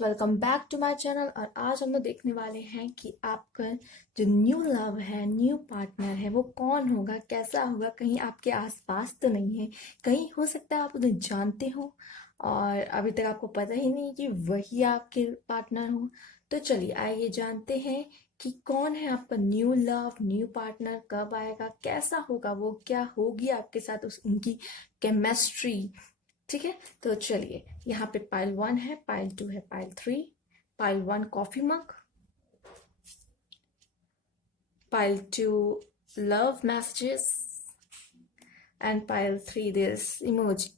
Welcome back to my channel. और आज हम लोग देखने वाले हैं कि आपका जो न्यू लव है, न्यू पार्टनर है, वो कौन होगा, कैसा होगा। कहीं आपके आसपास तो नहीं है, कहीं हो सकता है आप उन्हें जानते हो और अभी तक आपको पता ही नहीं कि वही आपके पार्टनर हो। तो चलिए आइए जानते हैं कि कौन है आपका न्यू लव, न्यू पार्टनर, कब आएगा, कैसा होगा वो, क्या होगी आपके साथ उनकी केमिस्ट्री। ठीक है, तो चलिए यहाँ पे पाइल 1 है, पाइल 2 है, pile 3। Pile 1 coffee mug, pile 2 love messages and pile 3 this emoji.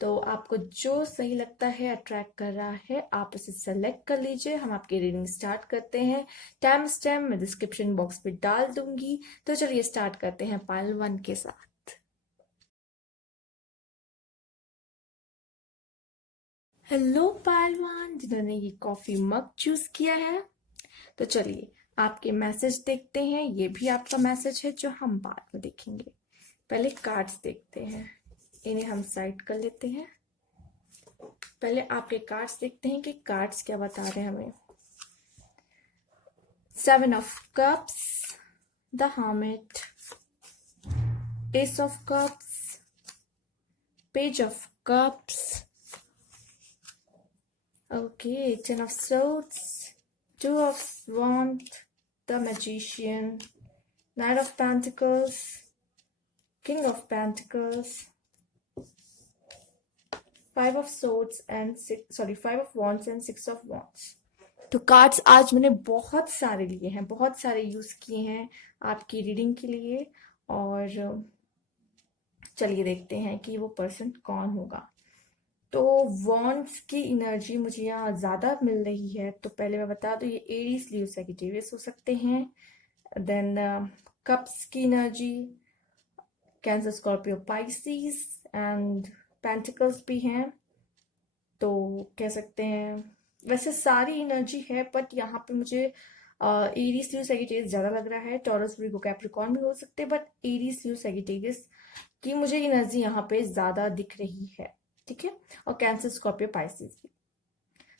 तो आपको जो सही लगता है, अट्रैक्ट कर रहा है, आप उसे सेलेक्ट कर लीजिए। हम आपकी रीडिंग स्टार्ट करते हैं। टाइम स्टैम्प मैं डिस्क्रिप्शन बॉक्स पे डाल दूंगी। तो चलिए स्टार्ट करते हैं पाइल 1 के साथ। हेलो पाइल 1 जिन्होंने ये कॉफी मग चूज किया है। तो चलिए आपके मैसेज देखते हैं। ये भी आपका मैसेज है जो हम बाद में देखेंगे। पहले कार्ड्स देखते हैं, इन्हें हम साइड कर लेते हैं। पहले आपके कार्ड्स देखते हैं कि कार्ड्स क्या बता रहे हैं हमें। 7 of cups, the hermit, S of cups, page of cups, okay, 10 of swords, 2 of wands, the magician, knight of pentacles, king of pentacles, 5 of swords and 5 of wands and 6 of wands। तो cards आज मैंने बहुत सारे लिए हैं, बहुत सारे use किए हैं आपकी रीडिंग के लिए। और चलिए देखते हैं कि वो पर्सन कौन होगा। तो वॉन्ड्स की एनर्जी मुझे यहाँ ज्यादा मिल रही है। तो पहले मैं बता दूं, ये एरीज, लियो, सैजिटेरियस हो सकते हैं। देन कप्स की energy cancer, Scorpio, Pisces and pentacles भी हैं। तो कह सकते हैं वैसे सारी एनर्जी है, बट यहाँ पे मुझे एरीज, लियो, सैजिटेरियस ज्यादा लग रहा है। टॉरस, वीगो, कैप्रिकॉर्न भी हो सकते हैं, बट एरीज, लियो, सैजिटेरियस की मुझे एनर्जी यहाँ पे ज्यादा दिख रही है। ठीक है, और कैंसर, स्कॉर्पियो, पाइसिस भी।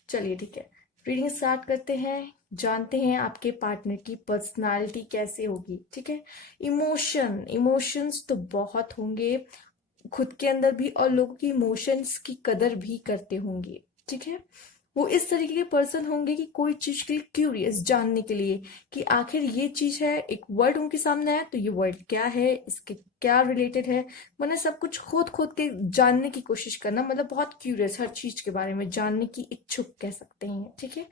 चलिए ठीक है, रीडिंग स्टार्ट करते हैं। जानते हैं आपके पार्टनर की पर्सनालिटी कैसे होगी। ठीक है, इमोशंस तो बहुत होंगे खुद के अंदर भी, और लोगों की इमोशंस की कदर भी करते होंगे। ठीक है, वो इस तरीके के पर्सन होंगे कि कोई चीज के लिए क्यूरियस, जानने के लिए कि आखिर ये चीज है। एक वर्ड उनके सामने है तो ये वर्ड क्या है, इसके क्या रिलेटेड है, मैंने सब कुछ खोद खोद के जानने की कोशिश करना, मतलब बहुत क्यूरियस, हर चीज के बारे में जानने की इच्छुक कह सकते हैं। ठीक है,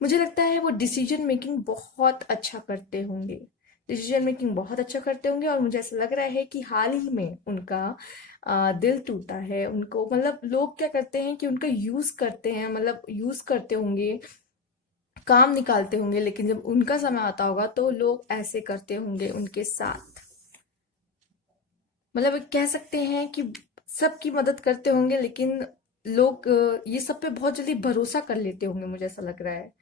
मुझे लगता है वो डिसीजन मेकिंग बहुत अच्छा करते होंगे, डिसीजन मेकिंग बहुत अच्छा करते होंगे। और मुझे ऐसा लग रहा है कि हाल ही में उनका दिल टूटा है। उनको मतलब लोग क्या करते हैं कि उनका यूज करते हैं, मतलब यूज करते होंगे, काम निकालते होंगे, लेकिन जब उनका समय आता होगा तो लोग ऐसे करते होंगे उनके साथ। मतलब कह सकते हैं कि सबकी मदद करते होंगे, लेकिन लोग ये सब पे बहुत जल्दी भरोसा कर लेते होंगे, मुझे ऐसा लग रहा है।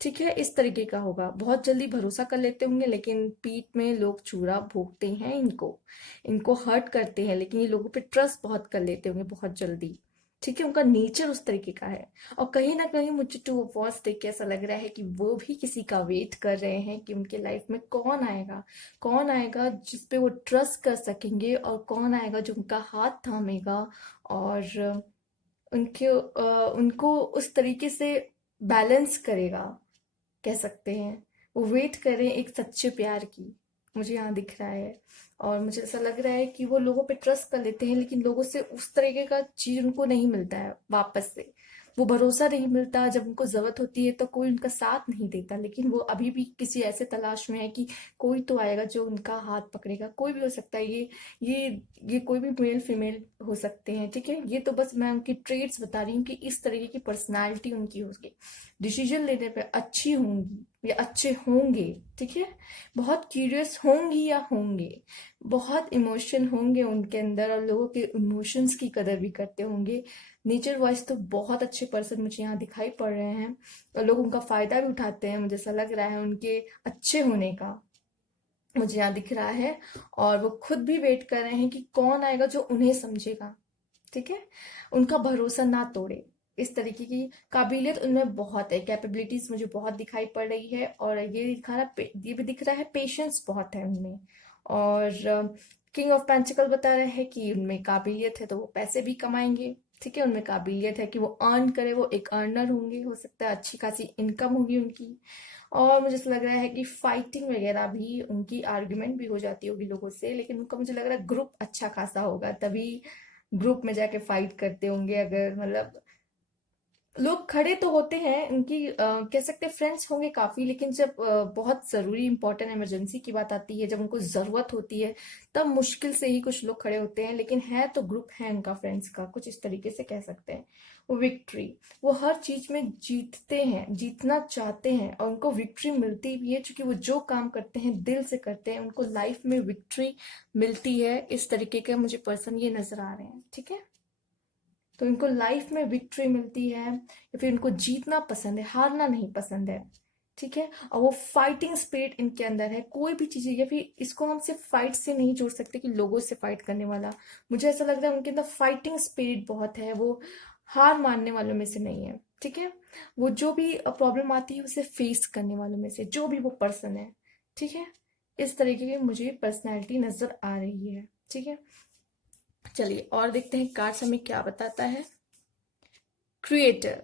ठीक है, इस तरीके का होगा, बहुत जल्दी भरोसा कर लेते होंगे, लेकिन पीठ में लोग छुरा भोंकते हैं, इनको इनको हर्ट करते हैं, लेकिन ये लोगों पे ट्रस्ट बहुत कर लेते होंगे बहुत जल्दी। ठीक है, उनका नेचर उस तरीके का है। और कहीं ना कहीं मुझे टू ऑफ वॉन्ड्स देख के ऐसा लग रहा है कि वो भी किसी का वेट कर रहे हैं कि उनके लाइफ में कौन आएगा जिस पे वो ट्रस्ट कर सकेंगे, और कौन आएगा जो उनका हाथ थामेगा और उनको उस तरीके से बैलेंस करेगा, कह सकते हैं। वो वेट कर रहे हैं एक सच्चे प्यार की, मुझे यहाँ दिख रहा है। और मुझे ऐसा लग रहा है कि वो लोगों पे ट्रस्ट कर लेते हैं, लेकिन लोगों से उस तरीके का चीज उनको नहीं मिलता है वापस से। वो भरोसा नहीं मिलता, जब उनको जरूरत होती है तो कोई उनका साथ नहीं देता। लेकिन वो अभी भी किसी ऐसे तलाश में है कि कोई तो आएगा जो उनका हाथ पकड़ेगा। कोई भी हो सकता है, ये ये कोई भी मेल फीमेल हो सकते हैं। ठीक है, ये तो बस मैं उनकी ट्रेड्स बता रही हूँ कि इस तरीके की पर्सनालिटी उनकी होगी। डिसीजन लेने पे अच्छी होंगी या अच्छे होंगे। ठीक है, बहुत क्यूरियस होंगी या होंगे, बहुत इमोशन होंगे उनके अंदर, और लोगों के इमोशंस की कदर भी करते होंगे। नेचर वाइज तो बहुत अच्छे पर्सन मुझे यहाँ दिखाई पड़ रहे हैं, और लोग उनका फायदा भी उठाते हैं, मुझे ऐसा लग रहा है उनके अच्छे होने का मुझे यहाँ दिख रहा है। और वो खुद भी वेट कर रहे हैं कि कौन आएगा जो उन्हें समझेगा। ठीक है, उनका भरोसा ना तोड़े। इस तरीके की काबिलियत उनमें बहुत है, कैपेबिलिटीज मुझे बहुत दिखाई पड़ रही है। और ये भी दिख रहा है पेशेंस बहुत है उनमें। और किंग ऑफ पेंटिकल बता रहे हैं कि उनमें काबिलियत है तो वो पैसे भी कमाएंगे। ठीक है, उनमें काबिलियत है कि वो अर्न करे, वो एक अर्नर होंगे, हो सकता है अच्छी खासी इनकम होगी उनकी। और मुझे ऐसा लग रहा है कि फाइटिंग वगैरह भी उनकी, आर्ग्यूमेंट भी हो जाती होगी लोगों से, लेकिन उनका मुझे लग रहा है ग्रुप अच्छा खासा होगा, तभी ग्रुप में जाके फाइट करते होंगे। अगर मतलब लोग खड़े तो होते हैं उनकी, कह सकते हैं फ्रेंड्स होंगे काफी, लेकिन जब बहुत जरूरी इंपॉर्टेंट इमरजेंसी की बात आती है, जब उनको जरूरत होती है, तब मुश्किल से ही कुछ लोग खड़े होते हैं। लेकिन है तो ग्रुप है उनका फ्रेंड्स का, कुछ इस तरीके से कह सकते हैं। वो विक्ट्री, वो हर चीज में जीतते हैं, जीतना चाहते हैं, और उनको विक्ट्री मिलती भी है, क्योंकि वो जो काम करते हैं दिल से करते हैं, उनको लाइफ में विक्ट्री मिलती है। इस तरीके के मुझे पर्सन ये नजर आ रहे हैं। ठीक है, तो इनको लाइफ में विक्ट्री मिलती है, या फिर इनको जीतना पसंद है, हारना नहीं पसंद है। ठीक है, और वो फाइटिंग स्पिरिट इनके अंदर है। कोई भी चीज, या फिर इसको हम सिर्फ फाइट से नहीं जोड़ सकते कि लोगों से फाइट करने वाला। मुझे ऐसा लग रहा है उनके अंदर फाइटिंग स्पिरिट बहुत है, वो हार मानने वालों में से नहीं है। ठीक है, वो जो भी प्रॉब्लम आती है उसे फेस करने वालों में से जो भी वो पर्सन है। ठीक है, इस तरीके की मुझे पर्सनैलिटी नजर आ रही है। ठीक है, चलिए और देखते हैं कार्ड्स हमें क्या बताता है। क्रिएटर,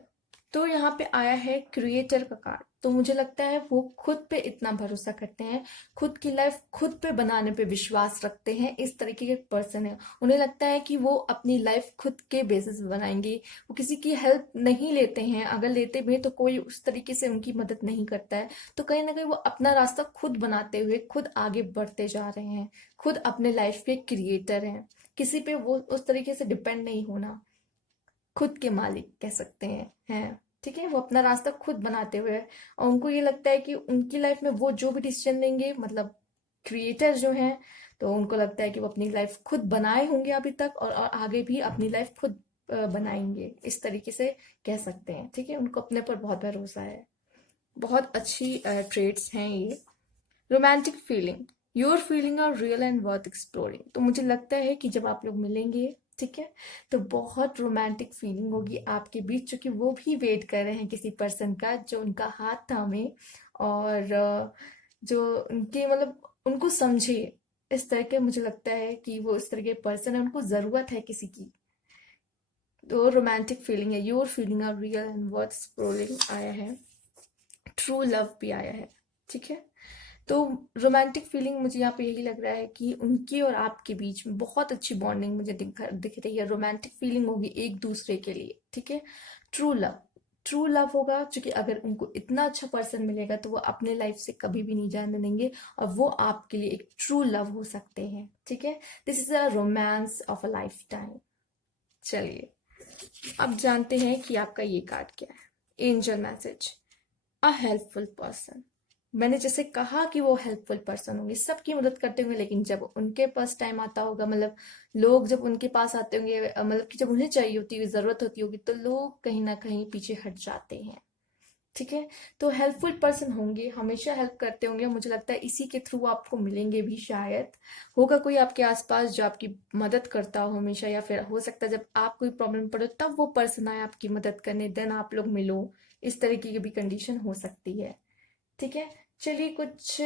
तो यहाँ पे आया है क्रिएटर का कार्ड। तो मुझे लगता है वो खुद पे इतना भरोसा करते हैं, खुद की लाइफ खुद पे बनाने पे विश्वास रखते हैं। इस तरीके के पर्सन है, उन्हें लगता है कि वो अपनी लाइफ खुद के बेसिस पे बनाएंगे। वो किसी की हेल्प नहीं लेते हैं, अगर लेते भी हैं तो कोई उस तरीके से उनकी मदद नहीं करता है। तो कहीं ना कहीं वो अपना रास्ता खुद बनाते हुए खुद आगे बढ़ते जा रहे हैं, खुद अपने लाइफ के क्रिएटर हैं। किसी पे वो उस तरीके से डिपेंड नहीं होना, खुद के मालिक कह सकते हैं। ठीक है, वो अपना रास्ता खुद बनाते हुए, और उनको ये लगता है कि उनकी लाइफ में वो जो भी डिसीजन लेंगे, मतलब क्रिएटर जो हैं, तो उनको लगता है कि वो अपनी लाइफ खुद बनाए होंगे अभी तक, और आगे भी अपनी लाइफ खुद बनाएंगे, इस तरीके से कह सकते हैं। ठीक है, उनको अपने पर बहुत भरोसा है। बहुत अच्छी ट्रेड्स हैं ये। Romantic feeling, your feeling are real and worth exploring. तो मुझे लगता है कि जब आप लोग मिलेंगे, ठीक है, तो बहुत रोमांटिक फीलिंग होगी आपके बीच, क्योंकि वो भी वेट कर रहे हैं किसी पर्सन का जो उनका हाथ थामे, और जो उनके मतलब उनको समझे। इस तरह के मुझे लगता है कि वो इस तरह के पर्सन है, उनको जरूरत है किसी की। तो रोमांटिक फीलिंग है, your feeling are real and worth exploring आया है। ट्रू लव भी आया है। ठीक है, तो रोमांटिक फीलिंग मुझे यहाँ पे यही लग रहा है कि उनकी और आपके बीच में बहुत अच्छी बॉन्डिंग मुझे दिख रही है। रोमांटिक फीलिंग होगी एक दूसरे के लिए। ठीक है, ट्रू लव, ट्रू लव होगा, क्योंकि अगर उनको इतना अच्छा पर्सन मिलेगा तो वो अपने लाइफ से कभी भी नहीं जाने देंगे, और वो आपके लिए एक ट्रू लव हो सकते हैं। ठीक है, this is a romance of a life time. चलिए अब जानते हैं कि आपका ये कार्ड क्या है। एंजल मैसेज, अ हेल्पफुल पर्सन। मैंने जैसे कहा कि वो हेल्पफुल पर्सन होंगे, सबकी मदद करते होंगे, लेकिन जब उनके पास टाइम आता होगा, मतलब लोग जब उनके पास आते होंगे, मतलब कि जब उन्हें चाहिए होती होगी, जरूरत होती होगी, तो लोग कहीं ना कहीं पीछे हट जाते हैं। ठीक है, तो हेल्पफुल पर्सन होंगे, हमेशा हेल्प करते होंगे। मुझे लगता है इसी के थ्रू आपको मिलेंगे भी शायद। होगा कोई आपके आसपास जो आपकी मदद करता हो हमेशा, या फिर हो सकता है जब आप कोई प्रॉब्लम पड़ो तब वो पर्सन आए आपकी मदद करने, देन आप लोग मिलो। इस तरीके की भी कंडीशन हो सकती है। ठीक है, चलिए कुछ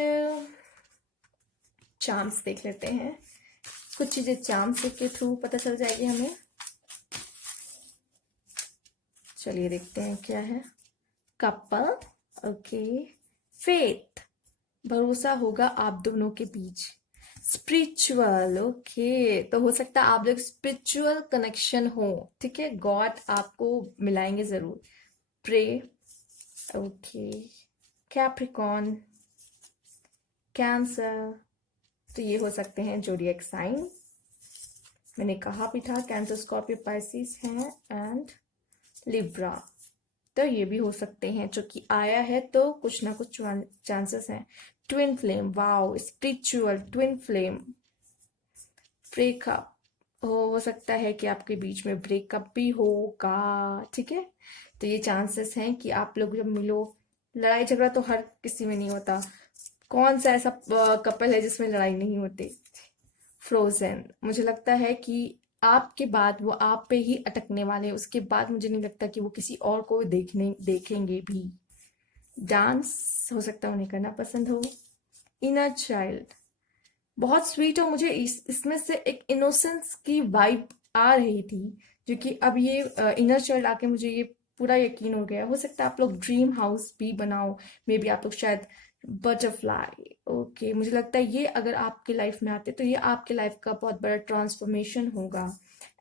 चार्म्स देख लेते हैं। कुछ चीजें चार्म्स के थ्रू पता चल जाएगी हमें। चलिए देखते हैं क्या है। Couple, okay. फेथ, भरोसा होगा आप दोनों के बीच। स्पिरिचुअल, ओके, तो हो सकता है आप लोग स्पिरिचुअल कनेक्शन हो। ठीक है, गॉड आपको मिलाएंगे जरूर। Pray, okay. कैप्रिकॉन, कैंसर, तो ये हो सकते हैं जोडिएक साइन। मैंने कहा भी था कैंसर, स्कॉर्पियो, पाइसिस हैं, एंड लिब्रा। तो ये भी हो सकते हैं, जो कि आया है तो कुछ ना कुछ चांसेस हैं। Twin flame, wow, spiritual twin flame. Breakup, हो सकता है कि आपके बीच में ब्रेकअप भी होगा। ठीक है, तो ये चांसेस हैं कि आप लोग जब मिलो। लड़ाई झगड़ा तो हर किसी में नहीं होता, कौन सा ऐसा कपल है जिसमें लड़ाई नहीं होती। फ्रोजन, मुझे लगता है कि आपके बाद वो आप पे ही अटकने वाले हैं, उसके बाद मुझे नहीं लगता कि वो किसी और को देखेंगे भी। डांस हो सकता है उन्हें करना पसंद हो। इनर चाइल्ड बहुत स्वीट, और मुझे इसमें से एक इनोसेंस की वाइब आ रही थी, जो कि अब ये इनर चाइल्ड आके मुझे ये पूरा यकीन हो गया। हो सकता है आप लोग ड्रीम हाउस भी बनाओ, मे बी आप लोग शायद बटरफ्लाई। ओके, मुझे लगता है ये अगर आपके लाइफ में आते तो ये आपके लाइफ का बहुत बड़ा ट्रांसफॉर्मेशन होगा।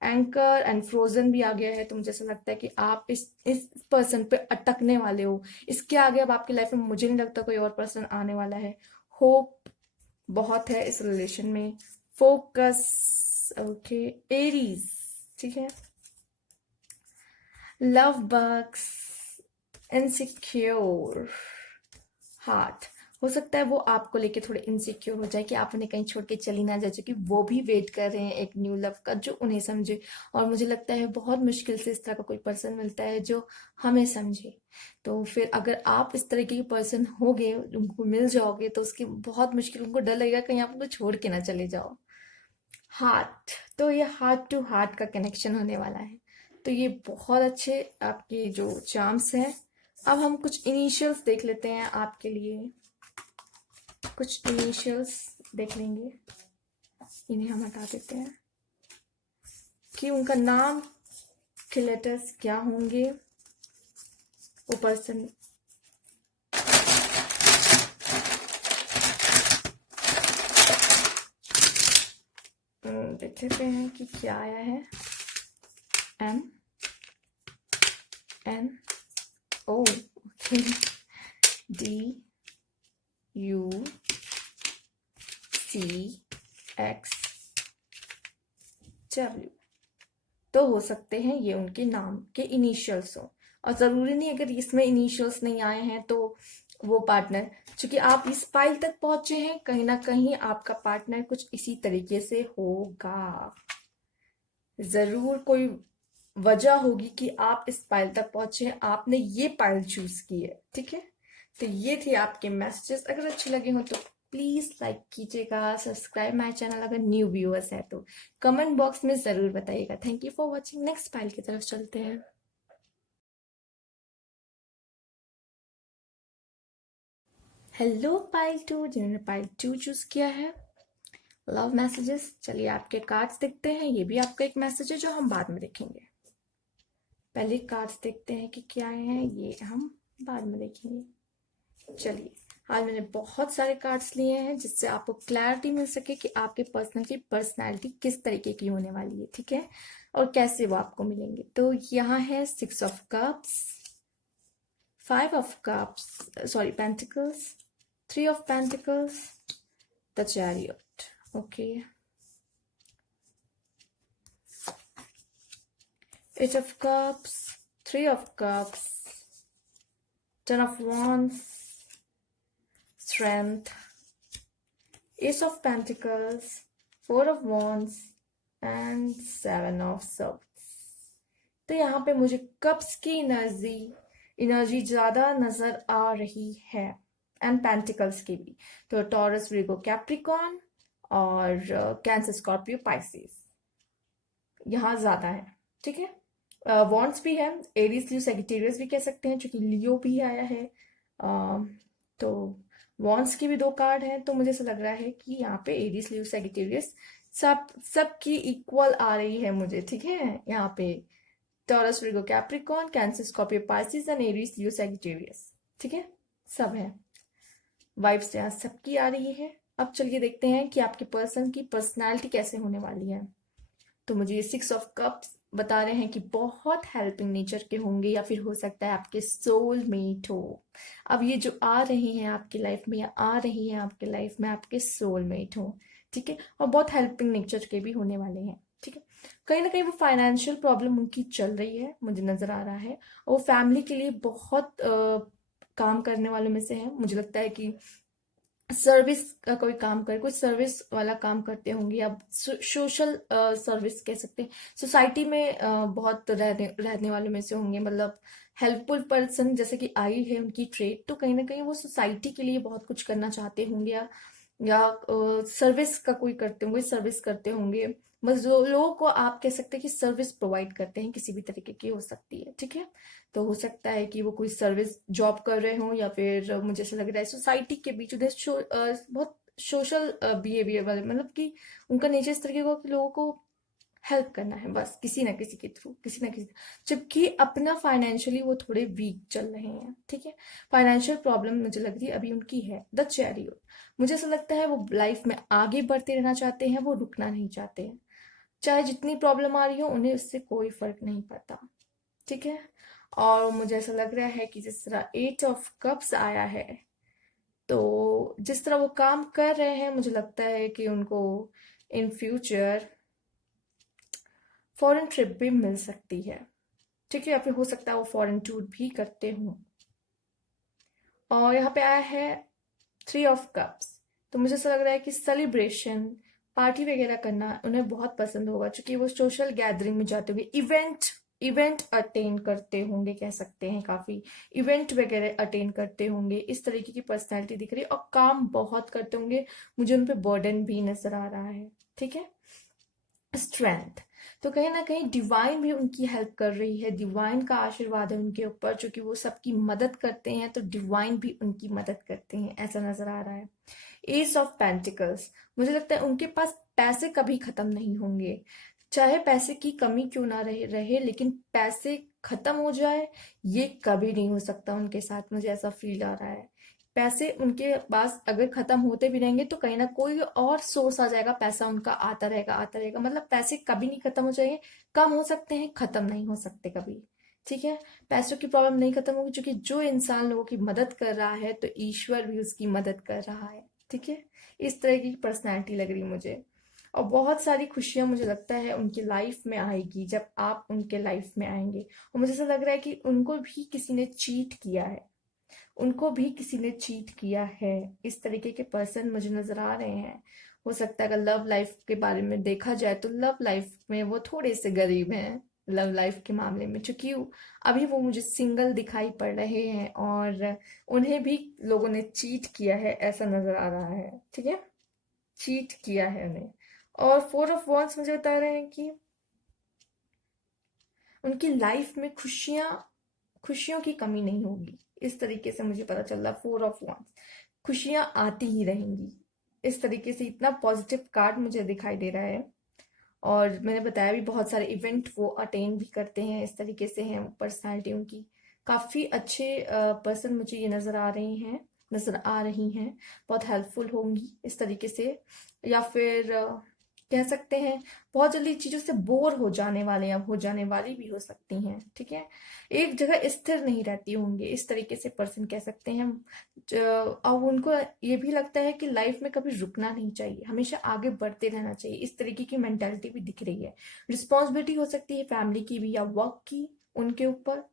एंकर एंड फ्रोजन भी आ गया है, तो मुझे ऐसा लगता है कि आप इस पर्सन पे अटकने वाले हो। इसके आगे अब आपकी लाइफ में मुझे नहीं लगता कोई और पर्सन आने वाला है। होप बहुत है इस रिलेशन में। Focus, okay. एरीज, ठीक है। Love bugs, insecure, heart. हो सकता है वो आपको लेके थोड़े इनसिक्योर हो जाए कि आप उन्हें कहीं छोड़ के चली ना जाए, क्योंकि वो भी वेट कर रहे हैं एक न्यू लव का जो उन्हें समझे। और मुझे लगता है बहुत मुश्किल से इस तरह का कोई पर्सन मिलता है जो हमें समझे। तो फिर अगर आप इस तरीके के पर्सन होगे, उनको मिल जाओगे, तो उसकी बहुत मुश्किल, उनको डर लगेगा कहीं आप उनको छोड़ के ना चले जाओ। हार्ट, तो ये हार्ट टू हार्ट का कनेक्शन होने वाला है। तो ये बहुत अच्छे आपके जो चार्म्स हैं। अब हम कुछ इनिशियल्स देख लेते हैं आपके लिए। कुछ इनिशियल्स देख लेंगे, इन्हें हम हटा देते हैं कि उनका नाम के लेटर्स क्या होंगे। वो पर्सन देख लेते हैं कि क्या आया है। M N O, okay. D U C X W. तो हो सकते हैं ये उनके नाम के इनिशियल्स हो, और जरूरी नहीं अगर इसमें इनिशियल्स नहीं आए हैं तो वो पार्टनर, क्योंकि आप इस पाइल तक पहुंचे हैं, कहीं ना कहीं आपका पार्टनर कुछ इसी तरीके से होगा। जरूर कोई वजह होगी कि आप इस पाइल तक पहुंचे हैं, आपने ये पाइल चूज की है, ठीक है। तो ये थे आपके मैसेजेस। अगर अच्छे लगे हो तो प्लीज लाइक कीजिएगा, सब्सक्राइब माय चैनल अगर न्यू व्यूअर्स है तो। कमेंट बॉक्स में जरूर बताइएगा। Thank you for watching. Next pile की तरफ चलते हैं। हेलो पाइल टू, जिन्होंने पाइल टू चूज किया है, लव मैसेजेस। चलिए आपके कार्ड्स देखते हैं। ये भी आपका एक मैसेज है जो हम बाद में देखेंगे। पहले कार्ड्स देखते हैं कि क्या हैं, ये हम बाद में देखेंगे। चलिए, आज मैंने बहुत सारे कार्ड्स लिए हैं जिससे आपको क्लैरिटी मिल सके कि आपके पर्सन की पर्सनैलिटी किस तरीके की होने वाली है, ठीक है, और कैसे वो आपको मिलेंगे। तो यहाँ है 6 of cups, 5 of cups, sorry pentacles, 3 of pentacles, the chariot, okay, 8 of cups, 3 of cups, 10 of wands, strength, ace of pentacles, 4 of wands and 7 of swords। तो यहाँ पे मुझे कप्स की एनर्जी ज्यादा नजर आ रही है, एंड पेंटिकल्स की भी। तो टॉरस, विर्गो, कैप्रिकॉन और कैंसर, स्कॉर्पियो, पाइसेस यहाँ ज्यादा है, ठीक है। वॉन्ट्स भी है, एरीज, लियो, सेजिटेरियस भी कह सकते हैं, क्योंकि लियो भी आया है। तो वॉन्ट्स की भी 2 कार्ड हैं, तो मुझे ऐसा लग रहा है कि यहाँ पे एरीज, लियो, सेजिटेरियस सबकी इक्वल आ रही है मुझे, ठीक है। यहाँ पे taurus, Virgo, Capricorn, cancer, Scorpio, Pisces and Aries, Leo, Sagittarius, ठीक है, सब है। वाइब्स यहाँ सबकी आ रही है। अब चलिए देखते हैं कि आपके पर्सन की पर्सनैलिटी कैसे होने वाली है। तो मुझे ये 6 ऑफ कप्स बता रहे हैं कि बहुत हेल्पिंग नेचर के होंगे, या फिर हो सकता है आपके सोलमेट हो। अब ये जो आ रहे हैं आपकी लाइफ में, या आ रही हैं आपकी लाइफ में, आपके सोलमेट हो, ठीक है, और बहुत हेल्पिंग नेचर के भी होने वाले हैं, ठीक है। कहीं ना कहीं वो फाइनेंशियल प्रॉब्लम उनकी चल रही है, मुझे नजर आ रहा है, और वो फैमिली के लिए बहुत काम करने वालों में से है। मुझे लगता है कि सर्विस का कोई काम करे, कोई सर्विस वाला काम करते होंगे, या सोशल सर्विस कह सकते हैं। सोसाइटी में बहुत रहने वालों में से होंगे, मतलब हेल्पफुल पर्सन, जैसे कि आई है उनकी ट्रेड, तो कहीं ना कहीं वो सोसाइटी के लिए बहुत कुछ करना चाहते होंगे, या सर्विस का कोई करते होंगे, सर्विस करते होंगे। लोगों को आप कह सकते हैं कि सर्विस प्रोवाइड करते हैं, किसी भी तरीके की हो सकती है, ठीक है। तो हो सकता है कि वो कोई सर्विस जॉब कर रहे हो, या फिर मुझे ऐसा लग रहा है सोसाइटी के बीच उन्हें बहुत सोशल बिहेवियर वाले, मतलब कि उनका नेचर इस तरीके का कि लोगों को हेल्प करना है बस, किसी ना किसी के थ्रू, किसी ना किसी, जबकि अपना फाइनेंशियली वो थोड़े वीक चल रहे हैं, ठीक है। फाइनेंशियल प्रॉब्लम मुझे लग रही है अभी उनकी है, द चैरियट। मुझे ऐसा लगता है वो लाइफ में आगे बढ़ते रहना चाहते हैं, वो रुकना नहीं चाहते हैं। चाहे जितनी प्रॉब्लम आ रही हो उन्हें उससे कोई फर्क नहीं पड़ता, ठीक है। और मुझे ऐसा लग रहा है कि जिस तरह 8 ऑफ कप्स आया है, तो जिस तरह वो काम कर रहे हैं, मुझे लगता है कि उनको इन फ्यूचर फॉरेन ट्रिप भी मिल सकती है, ठीक है। या फिर हो सकता है वो फॉरेन टूर भी करते हों। और यहाँ पे आया है 3 ऑफ कप्स, तो मुझे ऐसा लग रहा है कि सेलिब्रेशन, पार्टी वगैरह करना उन्हें बहुत पसंद होगा, क्योंकि वो सोशल गैदरिंग में जाते होंगे, इवेंट इवेंट अटेंड करते होंगे, कह सकते हैं काफी इवेंट वगैरह अटेंड करते होंगे, इस तरीके की पर्सनैलिटी दिख रही है। और काम बहुत करते होंगे, मुझे उन पे बर्डन भी नजर आ रहा है, ठीक है। स्ट्रेंथ, तो कहीं ना कहीं डिवाइन भी उनकी हेल्प कर रही है, डिवाइन का आशीर्वाद है उनके ऊपर, क्योंकि वो सबकी मदद करते हैं, तो डिवाइन भी उनकी मदद करते हैं, ऐसा नजर आ रहा है। एस ऑफ पेंटिकल्स, मुझे लगता है उनके पास पैसे कभी खत्म नहीं होंगे, चाहे पैसे की कमी क्यों ना रहे, लेकिन पैसे खत्म हो जाए ये कभी नहीं हो सकता उनके साथ, मुझे ऐसा फील आ रहा है। पैसे उनके पास अगर खत्म होते भी रहेंगे तो कहीं ना कोई और सोर्स आ जाएगा, पैसा उनका आता रहेगा आता रहेगा, मतलब पैसे कभी नहीं खत्म हो जाएंगे। कम हो सकते हैं, खत्म नहीं हो सकते कभी, ठीक है। पैसों की प्रॉब्लम नहीं खत्म होगी, क्योंकि जो इंसान लोगों की मदद कर रहा है तो ईश्वर भी उसकी मदद कर रहा है, ठीक है। इस तरह की पर्सनैलिटी लग रही मुझे। और बहुत सारी खुशियां मुझे लगता है उनकी लाइफ में आएगी जब आप उनके लाइफ में आएंगे। और मुझे ऐसा लग रहा है कि उनको भी किसी ने चीट किया है, उनको भी किसी ने चीट किया है, इस तरीके के पर्सन मुझे नजर आ रहे हैं। हो सकता है अगर लव लाइफ के बारे में देखा जाए तो लव लाइफ में वो थोड़े से गरीब हैं, लव लाइफ के मामले में, क्योंकि अभी वो मुझे सिंगल दिखाई पड़ रहे हैं, और उन्हें भी लोगों ने चीट किया है ऐसा नजर आ रहा है, ठीक है। चीट किया है उन्हें। और 4 ऑफ वॉन्ड्स मुझे बता रहे हैं कि उनकी लाइफ में खुशियों की कमी नहीं होगी, इस तरीके से मुझे पता चल रहा। 4 ऑफ वॉन्ड्स, खुशियां आती ही रहेंगी, इस तरीके से इतना पॉजिटिव कार्ड मुझे दिखाई दे रहा है। और मैंने बताया भी बहुत सारे इवेंट वो अटेंड भी करते हैं, इस तरीके से हैं पर्सनालिटी उनकी। काफी अच्छे पर्सन मुझे ये नजर आ रही हैं, बहुत हेल्पफुल होंगी इस तरीके से। या फिर कह सकते हैं बहुत जल्दी चीजों से बोर हो जाने वाले या हो जाने वाली भी हो सकती हैं, ठीक है। एक जगह स्थिर नहीं रहती होंगे, इस तरीके से पर्सन कह सकते हैं। अब उनको ये भी लगता है कि लाइफ में कभी रुकना नहीं चाहिए, हमेशा आगे बढ़ते रहना चाहिए, इस तरीके की मेंटालिटी भी दिख रही है। रिस्पॉन्सिबिलिटी हो सकती है फैमिली की भी या वर्क की उनके ऊपर,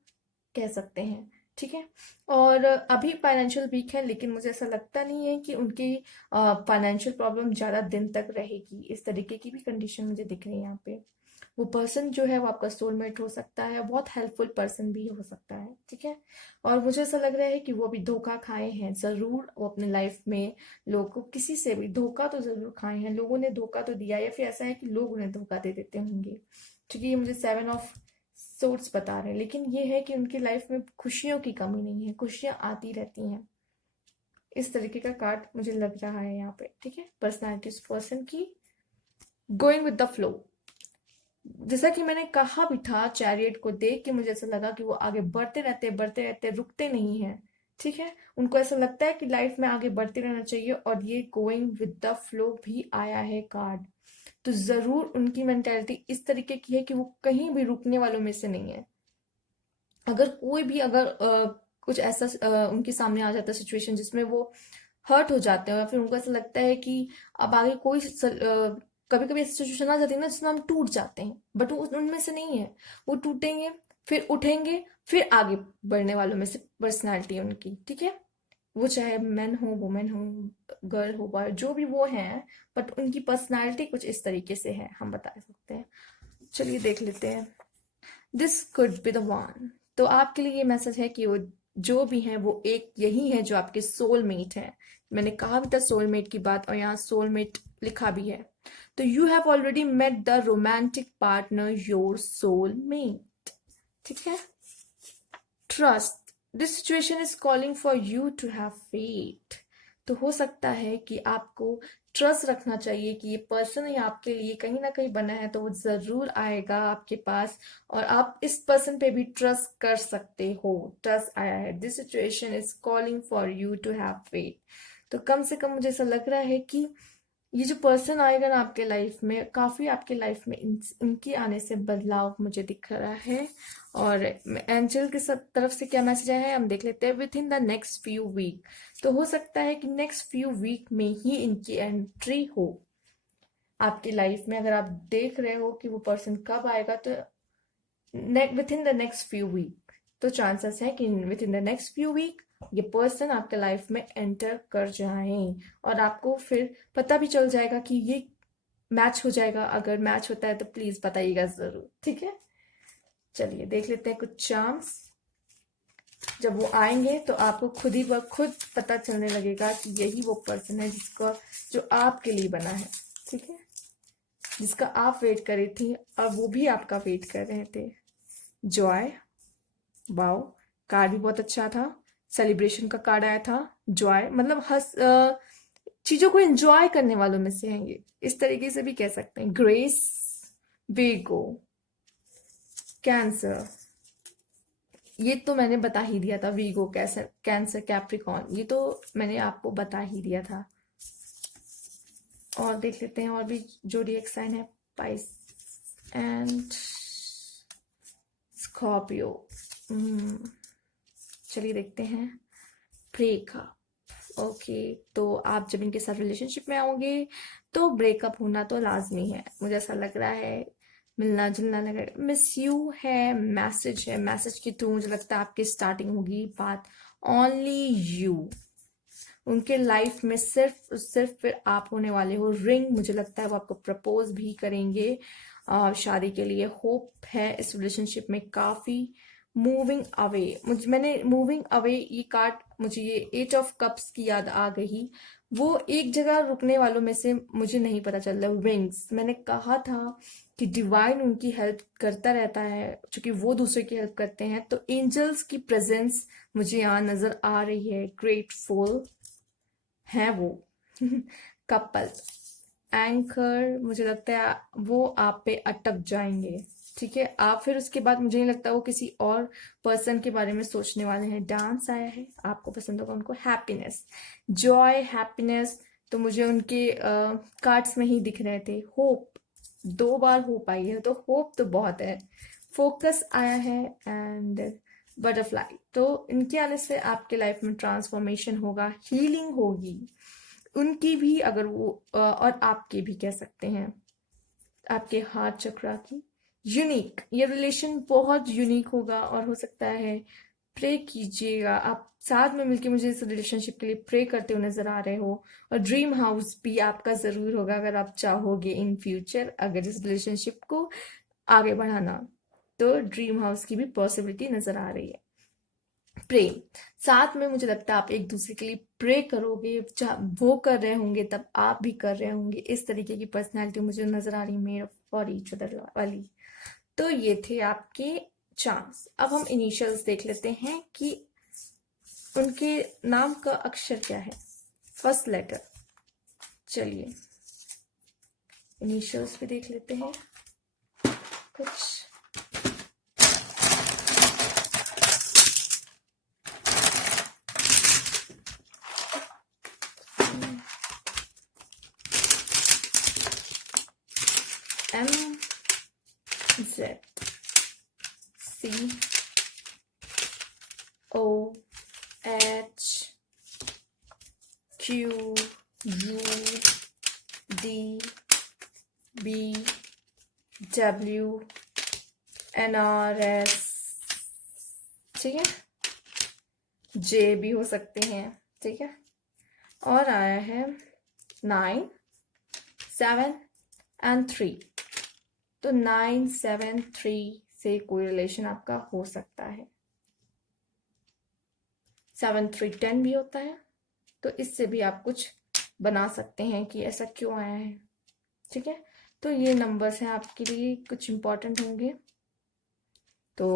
कह सकते हैं, ठीक है। और अभी फाइनेंशियल वीक है, लेकिन मुझे ऐसा लगता नहीं है कि उनकी फाइनेंशियल प्रॉब्लम ज्यादा दिन तक रहेगी, इस तरीके की भी कंडीशन मुझे दिख रही है यहाँ पे। वो पर्सन जो है वो आपका सोलमेट हो सकता है, बहुत हेल्पफुल पर्सन भी हो सकता है, ठीक है। और मुझे ऐसा लग रहा है कि वो अभी धोखा खाए हैं जरूर, वो अपने लाइफ में लोगों को किसी से भी धोखा तो जरूर खाए हैं, लोगों ने धोखा तो दिया, या फिर ऐसा है कि लोग उन्हें धोखा दे देते होंगे, क्योंकि ये मुझे 7 ऑफ सोर्स बता रहे हैं। लेकिन ये है कि उनकी लाइफ में खुशियों की कमी नहीं है, खुशियां आती रहती हैं, इस तरीके का कार्ड मुझे लग रहा है यहाँ पे, ठीक है। पर्सनैलिटी पर्सन की गोइंग विद द फ्लो, जैसा कि मैंने कहा भी था, चैरियट को देख के मुझे ऐसा लगा कि वो आगे बढ़ते रहते रुकते नहीं है, ठीक है। उनको ऐसा लगता है कि लाइफ में आगे बढ़ते रहना चाहिए, और ये गोइंग विद द फ्लो भी आया है कार्ड। तो जरूर उनकी मेंटेलिटी इस तरीके की है कि वो कहीं भी रुकने वालों में से नहीं है। अगर कोई भी अगर कुछ ऐसा उनके सामने आ जाता है सिचुएशन जिसमें वो हर्ट हो जाते हैं, या फिर उनको ऐसा लगता है कि अब आगे कोई कभी कभी ऐसी सिचुएशन आ जाती है ना जिसमें हम टूट जाते हैं, बट वो उनमें से नहीं है। वो टूटेंगे, फिर उठेंगे, फिर आगे बढ़ने वालों में से पर्सनैलिटी है उनकी, ठीक है। वो चाहे मैन हो, वुमेन हो, गर्ल हो, बॉय, जो भी वो हैं, बट उनकी पर्सनैलिटी कुछ इस तरीके से है, हम बता सकते हैं। चलिए देख लेते हैं, this could be the one. तो आपके लिए ये मैसेज है कि वो जो भी हैं वो एक यही है जो आपके सोलमेट हैं। मैंने कहा भी था सोलमेट की बात, और यहाँ सोलमेट लिखा भी है। तो you have already met the romantic partner, your soulmate. ठीक है। Trust, this situation is calling for you to have faith. तो हो सकता है कि आपको ट्रस्ट रखना चाहिए कि ये पर्सन ही आपके लिए कहीं ना कहीं बना है, तो वो जरूर आएगा आपके पास, और आप इस पर्सन पे भी ट्रस्ट कर सकते हो। ट्रस्ट आया है, this situation is calling for you to have faith. तो कम से कम मुझे ऐसा लग रहा है कि ये जो पर्सन आएगा ना आपके लाइफ में, काफी आपके लाइफ में इनके आने से बदलाव मुझे दिख रहा है। और एंजल की सब तरफ से क्या मैसेज आया है हम देख लेते हैं। Within the next few week, तो हो सकता है कि नेक्स्ट फ्यू वीक में ही इनकी एंट्री हो आपकी लाइफ में। अगर आप देख रहे हो कि वो पर्सन कब आएगा, तो within the next few week, तो चांसेस है कि within the next few week ये पर्सन आपके लाइफ में एंटर कर जाए, और आपको फिर पता भी चल जाएगा कि ये मैच हो जाएगा। अगर मैच होता है तो प्लीज बताइएगा जरूर, ठीक है। चलिए देख लेते हैं कुछ चांस। जब वो आएंगे तो आपको खुद ही ब खुद पता चलने लगेगा कि यही वो पर्सन है जिसका जो आपके लिए बना है, ठीक है, जिसका आप वेट कर रही थी और वो भी आपका वेट कर रहे थे। जॉय, वाओ, कार्ड भी बहुत अच्छा था। सेलिब्रेशन का कार्ड आया था। जॉय मतलब चीजों को एंजॉय करने वालों में से हैं ये, इस तरीके से भी कह सकते हैं। ग्रेस, वीगो, कैंसर, ये तो मैंने बता ही दिया था। वीगो, कैंसर, कैंसर, कैप्रिकॉन, ये तो मैंने आपको बता ही दिया था। और देख लेते हैं और भी जोडिएक साइन है। Price and Scorpio. चलिए देखते हैं। ब्रेकअप, ओके, तो आप जब इनके साथ रिलेशनशिप में आओगे तो ब्रेकअप होना तो लाजमी है, मुझे ऐसा लग रहा है। मिलना जुलना लग रहा है। मिस यू है, मैसेज है, मैसेज के थ्रू मुझे लगता है आपकी स्टार्टिंग होगी बात। ओनली यू, उनके लाइफ में सिर्फ सिर्फ फिर आप होने वाले हो। रिंग, मुझे लगता है वो आपको प्रपोज भी करेंगे शादी के लिए। होप है इस रिलेशनशिप में काफी। मूविंग अवे, मैंने मूविंग अवे ये कार्ड, मुझे ये एट ऑफ कप्स की याद आ गई। वो एक जगह रुकने वालों में से मुझे नहीं पता चल रहा। विंग्स, मैंने कहा था कि डिवाइन उनकी हेल्प करता रहता है, क्योंकि वो दूसरे की हेल्प करते हैं। तो एंजल्स की प्रेजेंस मुझे यहाँ नजर आ रही है। ग्रेटफुल है वो। कपल, एंकर, मुझे लगता है वो आप पे अटक जाएंगे, ठीक है। आप फिर उसके बाद मुझे नहीं लगता वो किसी और पर्सन के बारे में सोचने वाले हैं। डांस आया है, आपको पसंद होगा उनको। हैप्पीनेस, जॉय, हैप्पीनेस, तो मुझे उनके कार्ड्स में ही दिख रहे थे। होप, 2 बार होप आई है, तो होप तो बहुत है। फोकस आया है एंड बटरफ्लाई। तो इनके आने से आपके लाइफ में ट्रांसफॉर्मेशन होगा, हीलिंग होगी उनकी भी, अगर वो और आपके भी कह सकते हैं, आपके हार्ट चक्रा की। यूनिक, ये रिलेशन बहुत यूनिक होगा, और हो सकता है प्रे कीजिएगा आप साथ में मिलके, मुझे इस रिलेशनशिप के लिए प्रे करते हुए नजर आ रहे हो। और ड्रीम हाउस भी आपका जरूर होगा अगर आप चाहोगे इन फ्यूचर अगर इस रिलेशनशिप को आगे बढ़ाना, तो ड्रीम हाउस की भी पॉसिबिलिटी नजर आ रही है। प्रेम, साथ में मुझे लगता है आप एक दूसरे के लिए प्रे करोगे, वो कर रहे होंगे तब आप भी कर रहे होंगे। इस तरीके की पर्सनैलिटी मुझे नजर आ रही है मेरे फॉर ईच अदर वाली। तो ये थे आपके चांस। अब हम इनिशियल्स देख लेते हैं कि उनके नाम का अक्षर क्या है, फर्स्ट लेटर। चलिए इनिशियल्स भी देख लेते हैं कुछ। M, Z, C, O, H, Q, U, D, B, W, N, R, S, ठीक है। J भी हो सकते हैं, ठीक है। और आया है 9, 7 एंड 3। तो 9, 7, 3 से कोई रिलेशन आपका हो सकता है। 7 3 10 भी होता है। तो इससे भी आप कुछ बना सकते हैं कि ऐसा क्यों आया है। ठीक है, तो ये नंबर्स हैं आपके लिए कुछ इंपॉर्टेंट होंगे। तो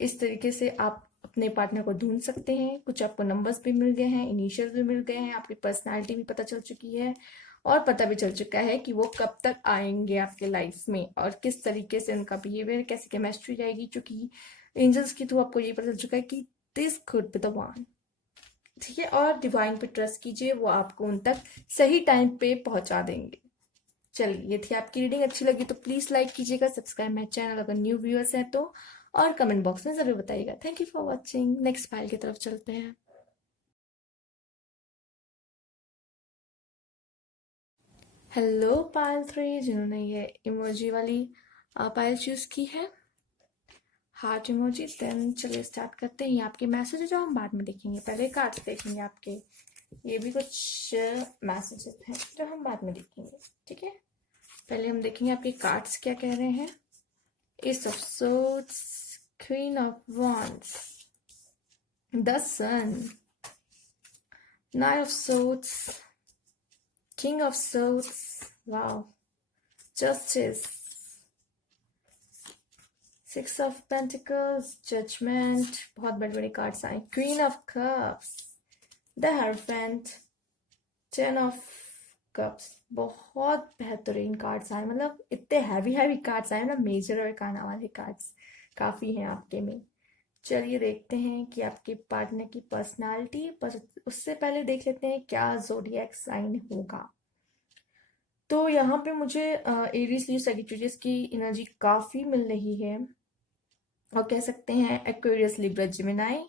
इस तरीके से आप अपने पार्टनर को ढूंढ सकते हैं। कुछ आपको नंबर्स भी मिल गए हैं, इनिशियल भी मिल गए हैं, आपकी पर्सनालिटी भी पता चल चुकी है और पता भी चल चुका है कि वो कब तक आएंगे आपके लाइफ में और किस तरीके से उनका बिहेवियर, कैसी केमिस्ट्री रहेगी। क्योंकि एंजल्स के थ्रू आपको ये पता चल चुका है कि this could be the one. ठीक है, और डिवाइन पे ट्रस्ट कीजिए, वो आपको उन तक सही टाइम पे पहुंचा देंगे। चलिए, ये थी आपकी रीडिंग। अच्छी लगी तो प्लीज लाइक कीजिएगा, सब्सक्राइब माई चैनल अगर न्यू व्यूअर्स हैं तो, और कमेंट बॉक्स में जरूर बताइएगा। Thank you for watching. Next file की तरफ चलते हैं। हेलो पायल 3, जिन्होंने ये इमोजी वाली पायल चूज की है, हार्ट इमोजी। देन चलिए स्टार्ट करते हैं। ये आपके मैसेज जो हम बाद में देखेंगे, पहले कार्ड्स देखेंगे आपके। ये भी कुछ मैसेजेस हैं जो हम बाद में देखेंगे। ठीक है, पहले हम देखेंगे आपके कार्ड्स क्या कह रहे हैं। Ace of Swords, Queen of Wands, the Sun, Knight of Swords, King of Swords, wow, Justice, Six of Pentacles, Judgment, बहुत बड़ी बड़ी कार्ड्स आए, Queen of Cups, the Hierophant, Ten of Cups, बहुत बेहतरीन कार्ड्स आए। मतलब इतने हैवी हैवी कार्ड्स आए ना, मेजर और काना वाले कार्ड्स काफी हैं आपके में। चलिए देखते हैं कि आपके पार्टनर की पर्सनालिटी, पर उससे पहले देख लेते हैं क्या ज़ोडिएक साइन होगा। तो यहाँ पे मुझे एरीज लीव सैजिटेरियस की एनर्जी काफ़ी मिल रही है, और कह सकते हैं एक्वेरियस लिब्रा जेमिनाई,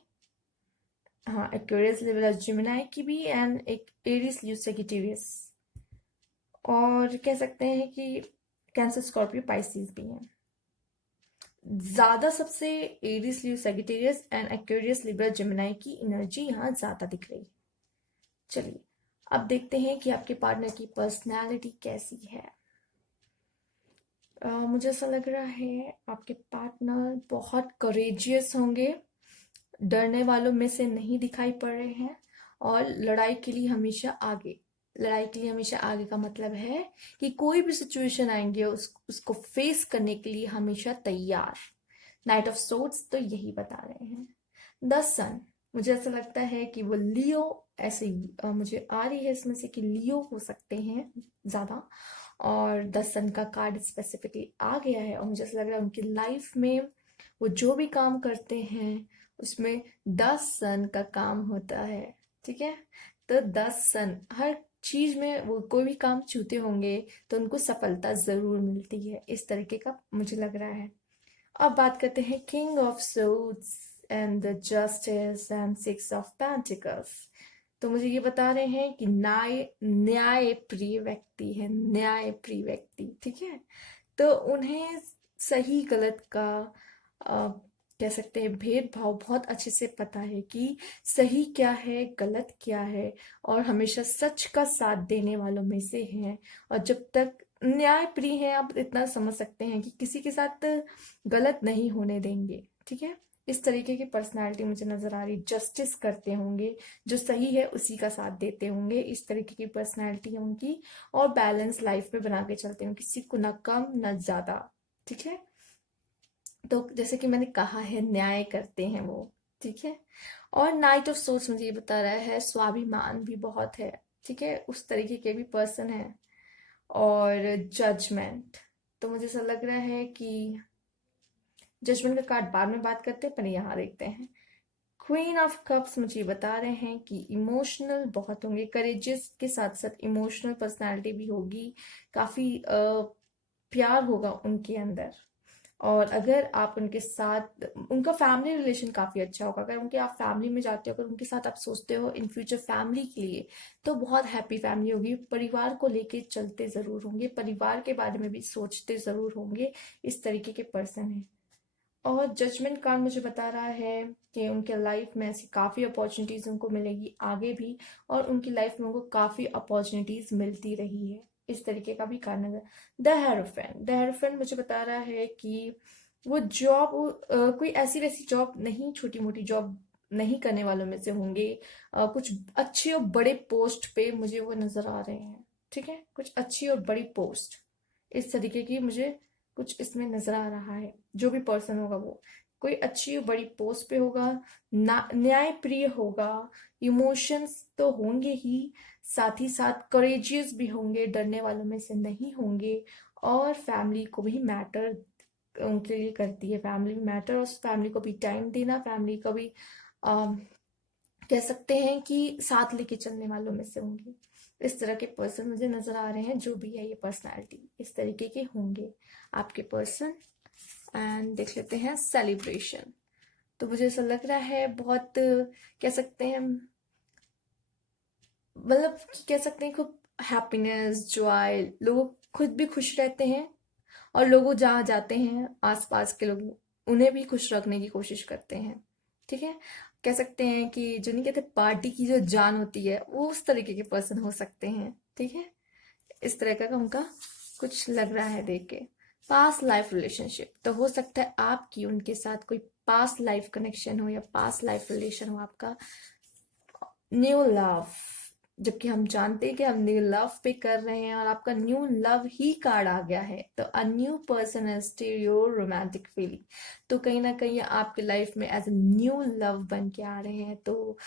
हाँ एक्वेरियस लिब्रा जेमिनाई की भी, एंड एक एरीज लीव सैजिटेरियस, और कह सकते हैं कि कैंसर स्कॉर्पियो पाइसिस भी हैं। ज्यादा सबसे Aries leave Sagittarius and Aquarius Libra Gemini की एनर्जी यहाँ ज्यादा दिख रही है। चलिए अब देखते हैं कि आपके पार्टनर की पर्सनैलिटी कैसी है। मुझे ऐसा लग रहा है आपके पार्टनर बहुत करेजियस होंगे, डरने वालों में से नहीं दिखाई पड़ रहे हैं, और लड़ाई के लिए हमेशा आगे। लड़ाई के लिए हमेशा आगे का मतलब है कि कोई भी सिचुएशन आएंगे उसको फेस करने के लिए हमेशा तैयार। नाइट ऑफ सोर्ड्स तो यही बता रहे हैं। द सन, मुझे ऐसा लगता है कि वो लियो, ऐसे मुझे आ रही है इसमें से कि लियो हो सकते हैं ज्यादा, और द सन का कार्ड स्पेसिफिकली आ गया है, और मुझे ऐसा लग रहा है उनकी लाइफ में वो जो भी काम करते हैं उसमें द सन का काम होता है। ठीक है, तो द सन हर चीज में, वो कोई भी काम छूते होंगे तो उनको सफलता जरूर मिलती है, इस तरीके का मुझे लग रहा है। अब बात करते हैं king of swords and the justice and six of pentacles. तो मुझे ये बता रहे हैं कि न्याय प्रिय व्यक्ति है, न्याय प्रिय व्यक्ति। ठीक है, तो उन्हें सही गलत का कह सकते हैं भेदभाव बहुत अच्छे से पता है कि सही क्या है गलत क्या है, और हमेशा सच का साथ देने वालों में से हैं। और जब तक न्याय प्रिय हैं, आप इतना समझ सकते हैं कि किसी के साथ गलत नहीं होने देंगे। ठीक है, इस तरीके की पर्सनालिटी मुझे नजर आ रही। जस्टिस करते होंगे, जो सही है उसी का साथ देते होंगे, इस तरीके की पर्सनालिटी है उनकी, और बैलेंस लाइफ में बना के चलते होंगे, किसी को ना कम ना ज्यादा। ठीक है, तो जैसे कि मैंने कहा है न्याय करते हैं वो। ठीक है, और नाइट ऑफ सोर्ड्स मुझे ये बता रहा है स्वाभिमान भी बहुत है। ठीक है, उस तरीके के भी पर्सन है। और जजमेंट, तो मुझे ऐसा लग रहा है कि जजमेंट का कार्ड बाद में बात करते हैं, पर यहाँ देखते हैं। क्वीन ऑफ कप्स मुझे ये बता रहे हैं कि इमोशनल बहुत होंगे, करेजियस के साथ साथ इमोशनल पर्सनालिटी भी होगी, काफी प्यार होगा उनके अंदर। और अगर आप उनके साथ, उनका फैमिली रिलेशन काफी अच्छा होगा। अगर उनके आप फैमिली में जाते हो, अगर उनके साथ आप सोचते हो इन फ्यूचर फैमिली के लिए, तो बहुत हैप्पी फैमिली होगी। परिवार को लेके चलते जरूर होंगे, परिवार के बारे में भी सोचते जरूर होंगे, इस तरीके के पर्सन है। और जजमेंट कार्ड मुझे बता रहा है कि उनके लाइफ में ऐसी काफ़ी अपॉर्चुनिटीज़ उनको मिलेगी आगे भी, और उनकी लाइफ में उनको काफ़ी अपॉर्चुनिटीज़ मिलती रही है, इस तरीके का भी कारण है। द हेरोफेंट मुझे बता रहा है कि वो जॉब कोई ऐसी वैसी जॉब नहीं, छोटी मोटी जॉब नहीं करने वालों में से होंगे। कुछ अच्छे और बड़े पोस्ट पे मुझे वो नजर आ रहे हैं। ठीक है, कुछ अच्छी और बड़ी पोस्ट इस तरीके की मुझे कुछ इसमें नजर आ रहा है। जो भी पर्सन होगा वो कोई अच्छी और बड़ी पोस्ट पे होगा, ना न्याय प्रिय होगा, इमोशंस तो होंगे ही, साथ ही साथ करेजियस भी होंगे, डरने वालों में से नहीं होंगे, और फैमिली को भी मैटर उनके लिए करती है। फैमिली मैटर, और फैमिली को भी टाइम देना, फैमिली को भी अम, कह सकते हैं कि साथ लेके चलने वालों में से होंगे। इस तरह के पर्सन मुझे नजर आ रहे हैं। जो भी है ये पर्सनालिटी इस तरीके के होंगे आपके पर्सन। एंड देख लेते हैं सेलिब्रेशन। तो मुझे ऐसा लग रहा है बहुत कह सकते हैं, मतलब कि कह सकते हैं खूब हैप्पीनेस, जॉय, लोग खुद भी खुश रहते हैं, और लोग जहाँ जाते हैं आसपास के लोग उन्हें भी खुश रखने की कोशिश करते हैं। ठीक है, कह सकते हैं कि जो नहीं कहते पार्टी की जो जान होती है वो उस तरीके के पर्सन हो सकते हैं। ठीक है, इस तरह का उनका कुछ लग रहा है देख के। पास्ट लाइफ रिलेशनशिप, तो हो सकता है आपकी उनके साथ कोई पास्ट लाइफ कनेक्शन हो या पास्ट लाइफ रिलेशन हो आपका। न्यू लव, जबकि हम जानते हैं कि हम न्यू लव पे कर रहे हैं, और आपका न्यू लव ही कार्ड आ गया है। तो a new person is still your romantic feeling. तो कहीं ना कहीं आपके लाइफ में एज ए न्यू लव बन के आ रहे हैं। तो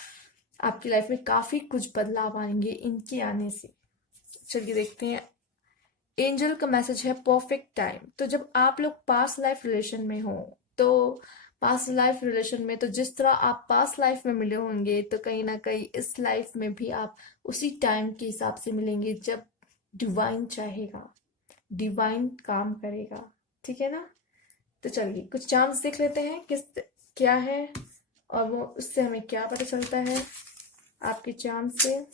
आपकी लाइफ में काफी कुछ बदलाव आएंगे इनके आने से। चलिए देखते हैं। एंजल का मैसेज है परफेक्ट टाइम। तो जब आप लोग पास्ट लाइफ रिलेशन में हो, तो पास्ट लाइफ रिलेशन में तो जिस तरह आप पास्ट लाइफ में मिले होंगे, तो कहीं ना कहीं इस लाइफ में भी आप उसी टाइम के हिसाब से मिलेंगे जब डिवाइन चाहेगा, डिवाइन काम करेगा। ठीक है ना। तो चलिए कुछ चांस देख लेते हैं किस क्या है, और वो उससे हमें क्या पता चलता है आपके चांस से।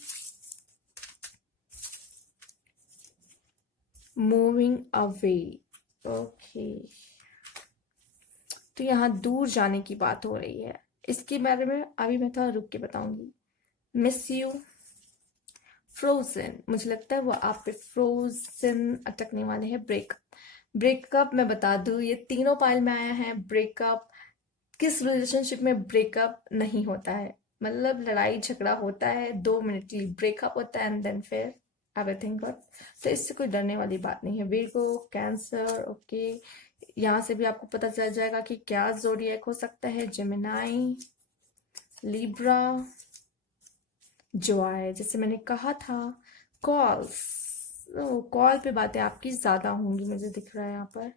Moving away, okay. तो यहाँ दूर जाने की बात हो रही है। इसके बारे में अभी मैं थोड़ा रुक के बताऊंगी। मिस यू, फ्रोजन, मुझे लगता है वो आप पे फ्रोजन अटकने वाले हैं। ब्रेकअप, ब्रेकअप मैं बता दूं ये तीनों पाइल में आया है। ब्रेकअप, किस रिलेशनशिप में ब्रेकअप नहीं होता है? मतलब लड़ाई झगड़ा होता है, 2 मिनट के लिए ब्रेकअप होता है, एंड देन फिर एवरीथिंग गुड। तो इससे कोई डरने वाली बात नहीं है। वीरगो, कैंसर, ओके। यहाँ से भी आपको पता चल जाएगा कि क्या जोडिएक हो सकता है। जेमिनाई, लिब्रा, जॉय, जैसे मैंने कहा था। कॉल्स, कॉल पे बातें आपकी ज्यादा होंगी मुझे दिख रहा है यहाँ पर।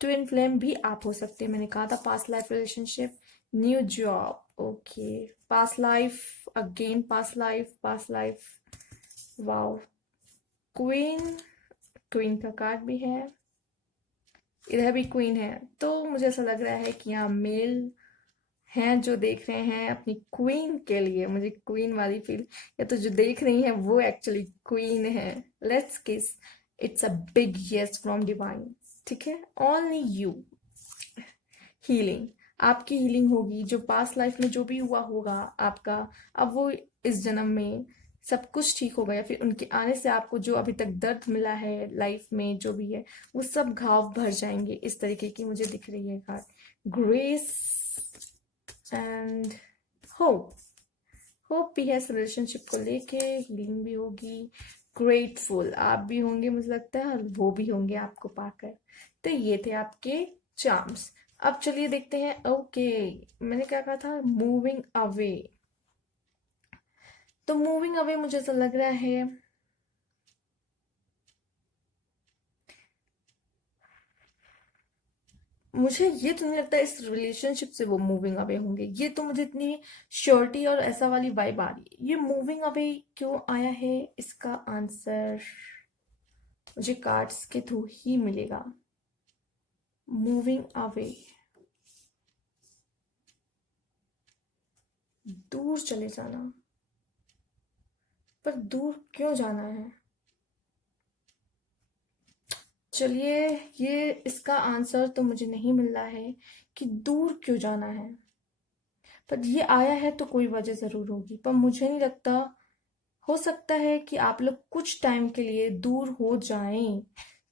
ट्विन फ्लेम भी आप हो सकते हैं, मैंने कहा था। Past life relationship, new job, okay. Past life, again past life, past life, wow. Queen, queen का कार्ड भी है, इधर भी क्वीन है। तो मुझे ऐसा लग रहा है कि यहाँ मेल हैं जो देख रहे हैं अपनी क्वीन के लिए। मुझे क्वीन वाली फील, या तो जो देख रही है वो एक्चुअली क्वीन है। लेट्स किस, it's a big yes from divine. ठीक है, ओनली यू। हीलिंग, आपकी हीलिंग होगी। जो पास्ट लाइफ में जो भी हुआ होगा आपका, अब वो इस जन्म में सब कुछ ठीक होगा, या फिर उनके आने से आपको जो अभी तक दर्द मिला है लाइफ में जो भी है वो सब घाव भर जाएंगे। इस तरीके की मुझे दिख रही है card. Grace and hope, hope भी है रिलेशनशिप को लेके, हीलिंग भी होगी। ग्रेटफुल आप भी होंगे मुझे लगता है, और वो भी होंगे आपको पाकर। तो ये थे आपके चार्म्स। अब चलिए देखते हैं। ओके, मैंने क्या कहा था, मूविंग अवे। तो मूविंग अवे मुझे ऐसा लग रहा है, मुझे ये तो नहीं लगता इस रिलेशनशिप से वो मूविंग अवे होंगे। ये तो मुझे इतनी श्योरिटी और ऐसा वाली वाइब आ रही है। ये मूविंग अवे क्यों आया है, इसका आंसर मुझे कार्ड्स के थ्रू ही मिलेगा। मूविंग अवे, दूर चले जाना। पर दूर क्यों जाना है? चलिए, ये इसका आंसर तो मुझे नहीं मिल रहा है कि दूर क्यों जाना है। पर ये आया है तो कोई वजह जरूर होगी, पर मुझे नहीं लगता। हो सकता है कि आप लोग कुछ टाइम के लिए दूर हो जाएं,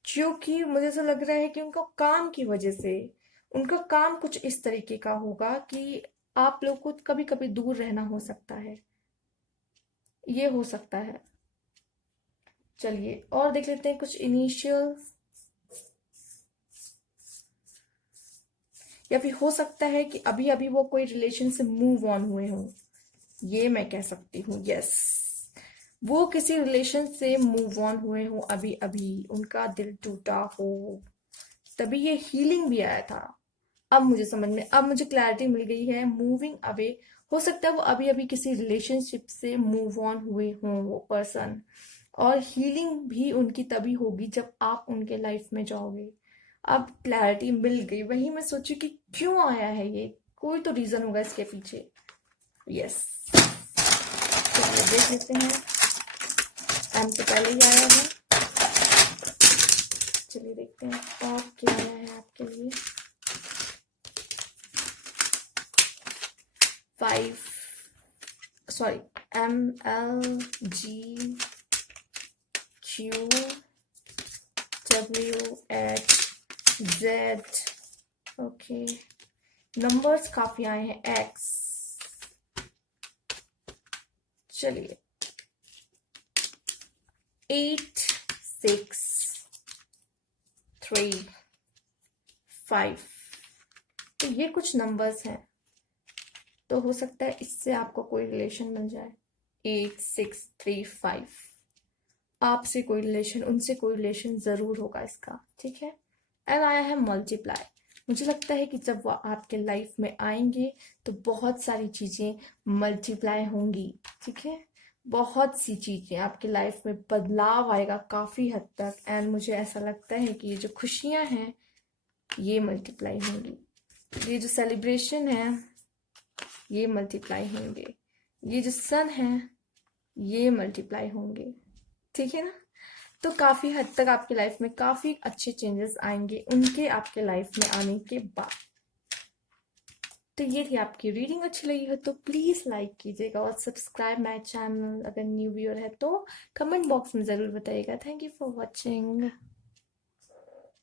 क्योंकि मुझे ऐसा लग रहा है कि उनका काम की वजह से, उनका काम कुछ इस तरीके का होगा कि आप लोग को कभी कभी दूर रहना हो सकता है, ये हो सकता है। चलिए और देख लेते हैं कुछ इनिशियल, या फिर हो सकता है कि अभी अभी वो कोई रिलेशन से मूव ऑन हुए हों, ये मैं कह सकती हूँ। यस, वो किसी रिलेशन से मूव ऑन हुए हों अभी अभी, उनका दिल टूटा हो, तभी ये हीलिंग भी आया था। अब मुझे समझ में, अब मुझे क्लैरिटी मिल गई है। मूविंग अवे, हो सकता है वो अभी अभी किसी रिलेशनशिप से मूव ऑन हुए हों वो पर्सन, और हीलिंग भी उनकी तभी होगी जब आप उनके लाइफ में जाओगे। अब क्लैरिटी मिल गई, वही मैं सोचू कि क्यों आया है ये, कोई तो रीजन होगा इसके पीछे। यस, चलिए देख लेते हैं। एम तो पहले ही आया है, चलिए देखते हैं और क्या आया है आपके लिए। 5, सॉरी, MLGQWHZ, ओके। नंबर्स काफी आए हैं, X, चलिए 8, 6, 3, 5, तो ये कुछ नंबर्स हैं, तो हो सकता है इससे आपको कोई रिलेशन मिल जाए। 8, 6, 3, 5, आपसे कोई रिलेशन, उनसे कोई रिलेशन जरूर होगा इसका, ठीक है। एंड आया है मल्टीप्लाई। मुझे लगता है कि जब वो आपके लाइफ में आएंगे तो बहुत सारी चीजें मल्टीप्लाई होंगी, ठीक है। बहुत सी चीजें आपके लाइफ में बदलाव आएगा काफी हद तक, एंड मुझे ऐसा लगता है कि ये जो खुशियां हैं ये मल्टीप्लाई होंगी, ये जो सेलिब्रेशन है ये मल्टीप्लाई होंगे, ये जो सन है ये मल्टीप्लाई होंगे, ठीक है ना। तो काफी हद तक आपकी लाइफ में काफी अच्छे चेंजेस आएंगे उनके आपके लाइफ में आने के बाद। तो ये थी आपकी रीडिंग, अच्छी लगी हो तो प्लीज लाइक कीजिएगा और सब्सक्राइब माय चैनल, अगर न्यू व्यूअर है तो कमेंट बॉक्स में जरूर बताइएगा। Thank you for watching.